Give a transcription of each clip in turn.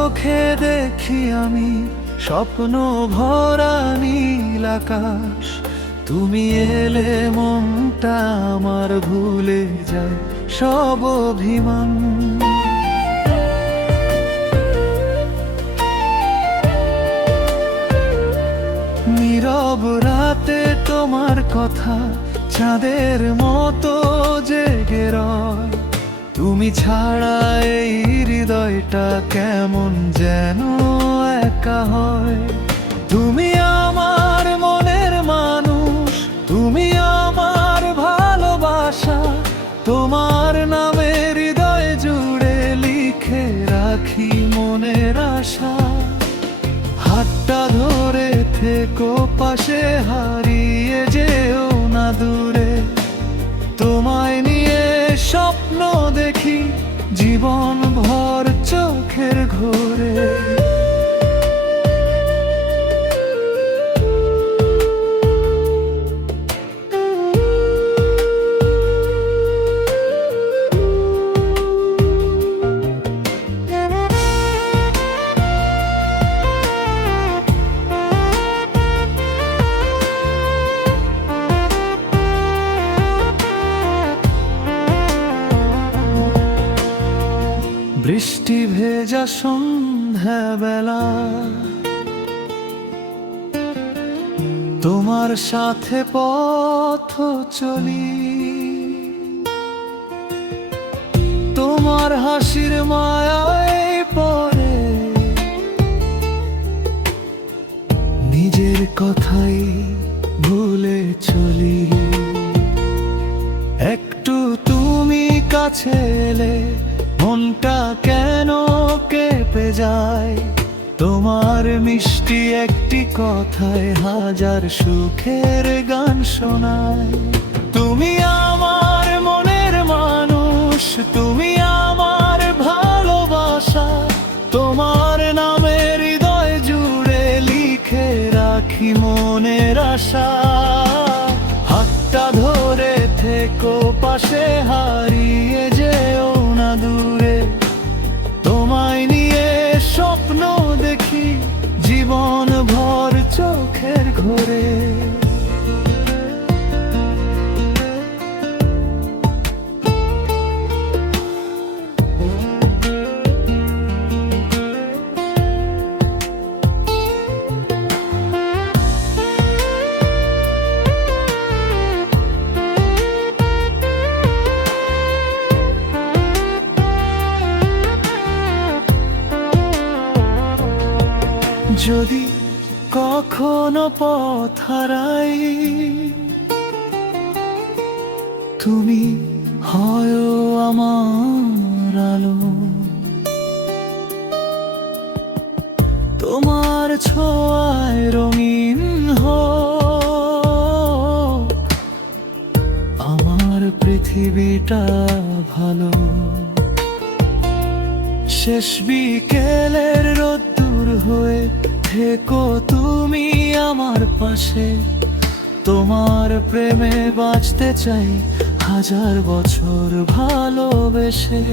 চোখে দেখি আমি স্বপ্ন ভরা নীল আকাশ। তুমি এলে মনটা আমার ভুলে যায় সব অভিমান। নীরব রাতে তোমার কথা চাঁদের মতো জেগে রয়। তুমি ছাড়া এই হৃদয়টা কেমন যেন একা হয়। তুমি আমার মনের মানুষ, তুমি আমার ভালোবাসা। তোমার নামে হৃদয় জুড়ে লিখে রাখি মনের আশা। হাতটা ধরে থেকো পাশে, হারিয়ে যেও না দূরে। তোমায় নিয়ে স্বপ্ন দেখি জীবন ভর চোখের ঘোরে। বৃষ্টি ভেজা সন্ধ্যাবেলা তোমার সাথে পথ চলি। তোমার হাসির মায়ায় পড়ে নিজের কথাই ভুলে চলি। একটু তুমি কাছে এলে মনটা কেন কেঁপে যায়। তোমার মিষ্টি একটি কথায় হাজার সুখের গান শোনায়। তুমি আমার মনের মানুষ, তুমি আমার ভালোবাসা। তোমার নামে হৃদয় জুড়ে লিখে রাখি মনের আশা। হাতটা ধরে থেকো পাশে, হারিয়ে যেও না দূরে। তোমায় নিয়ে স্বপ্ন দেখি জীবন ভর চোখের ঘোরে। যদি কখনো পথ হারাই, তুমি হয় আমার আলো। তোমার ছোঁয়ায় রঙিন হোক আমার পৃথিবীটা ভালো। শেষ বিকেলের রোদ্দুর হয়ে থেকো তুমি আমার পাশে। তোমার প্রেমে বাঁচতে চাই হাজার বছর ভালোবেসে।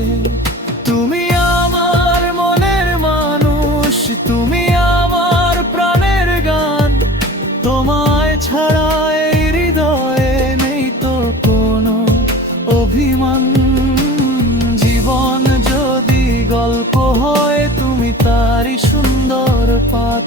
তুমি আমার মনের মানুষ, তুমি আমার প্রাণের গান। তোমায় ছাড়া এই হৃদয়ে নেই তো কোনো অভিমান। জীবন যদি গল্প হয় তুমি তারই সুন্দর পাতা।